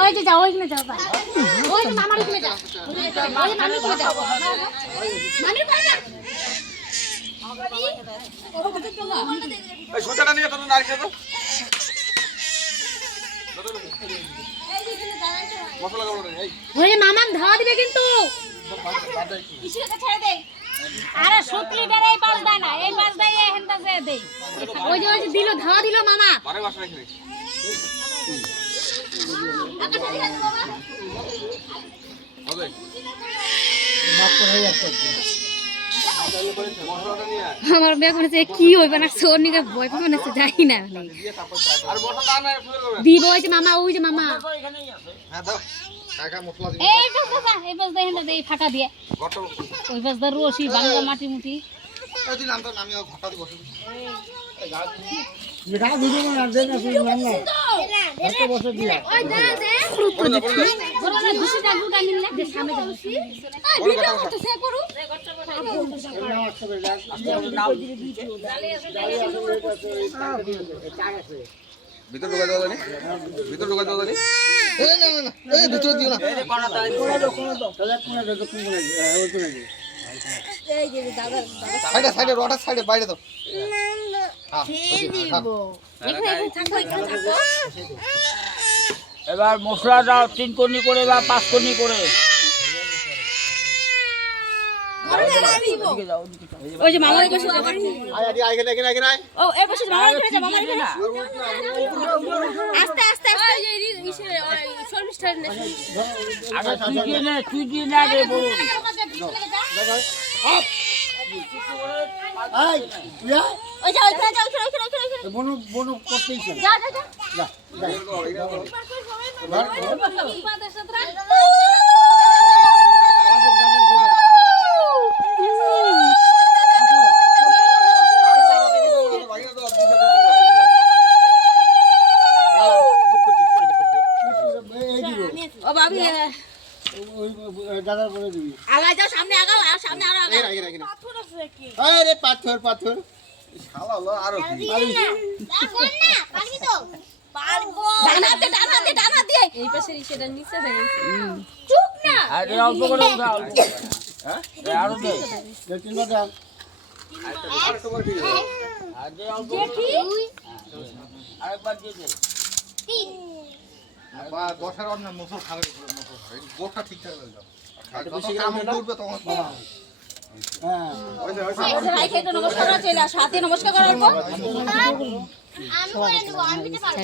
ওই যে যাও ওইখানে যাও ভাই ওই যে মামার ওখানে যাও ওই মামার ওখানে যাও মামির কোলে না এই সোটাটা নিয়ে তো নারী খেতো মশলা কামড় নেই ওই মামা ধাওয়া দিবে কিন্তু ইসুকে ছেড়ে দে আরে 7 লিটার এই পাঁচ দেয় না এই পাঁচ দেয় এই হেনটা যে দেই ওই যে দিল ধাওয়া দিল মামা বারে বাসা রেখে হবে মাপ করে যাচ্ছে আমার বিয়ে করেছে কি হইবে না সোনিকে ভয় পাবে না যাই না আর বসা দাও না দিব ওই যে মামা ওই যে মামা হ্যাঁ দাও কাকা মশলা দিবি এই বাস দেই হেনটা দেই ফাটা দিয়ে গট ওই বাস দা রশি বাংলা মাটি মুটি এই দিন নাম তো নামি ঘটা দি বসে মিঠা দুধ না দেন না শুন নাম না এত বসে দিয়া ওই দা দে ফ্রুট তো দেখি বড় না দুশি টাকা গুটা নিলে দে সামনে যাও এই ভিডিও করতে সে করু নাম আছে বেলা ভিতর ঢোকা দাও জানি ভিতর ঢোকা দাও জানি এই না না এই ভিতর দিও না এই কোনা দাও কোন দাও তাহলে কোন দাও কোন কোন ওই কোন এই যে দাদা সাইডে সাইডে রোডের সাইডে বাইরে দাও এবার মশলা দাও 3 কোনি করে বা 5 কোনি করে ওই যে মামার কাছে আবার আই আগে আগে ও এই পাশে মামার কাছে মামার কাছে আস্তে আস্তে আস্তে এই ইসে সর্ভিসটা নে আগে তুই দিয়ে না রে বলুন আই ইয়া ওই যে ওইখানে যাও বনো বনো করতেইছ যা যা যা যা ও বাবি দাদা বলে দিবি আগা যাও সামনে আগাও আর সামনে আরো আগাও আগে পাথর আছে কি আরে পাথর পাথর শালা হলো আর কি দেখো না পারবি তো পারবো ডানা দে এই পাশে সেটা নিচে দেন চুপ না আরে অল্প করে উঠাও হ্যাঁ আরো দে তিনবার দাও আরে অল্প দেখি আরেকবার দিয়ে দে বা বসার অন্য মশলা খাবে মশলা খাবে গোটা ঠিকঠাক হয়ে যাবে আর বেশি কাম করবে তখন হ্যাঁ ভাই খেতে নমস্কার করা চলে সাথে নমস্কার করার পর আমি করে দেব আমি দিতে পারবো